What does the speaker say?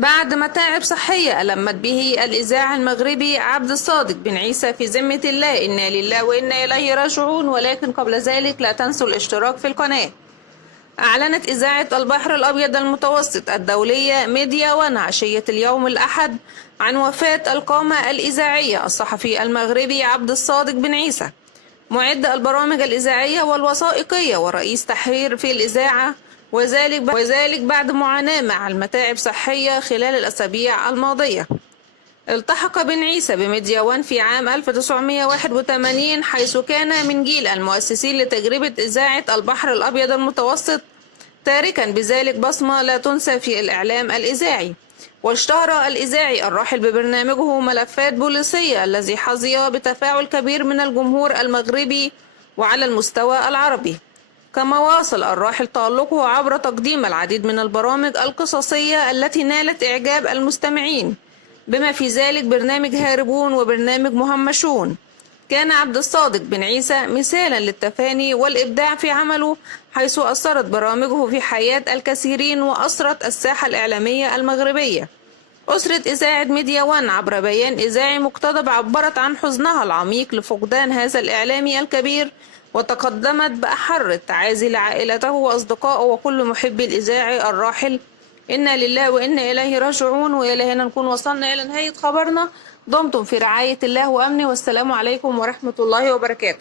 بعد متاعب صحية ألمت به الإذاعي المغربي عبد الصادق بن عيسى في ذمة الله، إنا لله وإنا إليه راجعون. ولكن قبل ذلك لا تنسوا الاشتراك في القناة. أعلنت إذاعة البحر الأبيض المتوسط الدولية ميديا وان عشية اليوم الأحد عن وفاة القامة الإذاعية الصحفي المغربي عبد الصادق بن عيسى، معد البرامج الإذاعية والوثائقية ورئيس تحرير في الإذاعة، وذلك بعد معاناة مع المتاعب صحية خلال الأسابيع الماضية. التحق بن عيسى بميديا وان في عام 1981، حيث كان من جيل المؤسسين لتجربة إذاعة البحر الأبيض المتوسط، تاركا بذلك بصمة لا تنسى في الإعلام الإذاعي. واشتهر الإذاعي الراحل ببرنامجه ملفات بوليسية، الذي حظي بتفاعل كبير من الجمهور المغربي وعلى المستوى العربي. كما واصل الراحل تألقه عبر تقديم العديد من البرامج القصصية التي نالت إعجاب المستمعين، بما في ذلك برنامج هاربون وبرنامج مهمشون. كان عبد الصادق بن عيسى مثالا للتفاني والإبداع في عمله، حيث أثرت برامجه في حياة الكثيرين وأثرت الساحة الإعلامية المغربية. أسرة إذاعة ميديا وان عبر بيان إذاعي مقتضب عبرت عن حزنها العميق لفقدان هذا الإعلامي الكبير، وتقدمت بأحر التعازي لعائلته وأصدقائه وكل محبي الإذاعي الراحل. إنا لله وإنا إليه راجعون. وإلى هنا نكون وصلنا إلى نهاية خبرنا. دمتم في رعاية الله وأمنه، والسلام عليكم ورحمة الله وبركاته.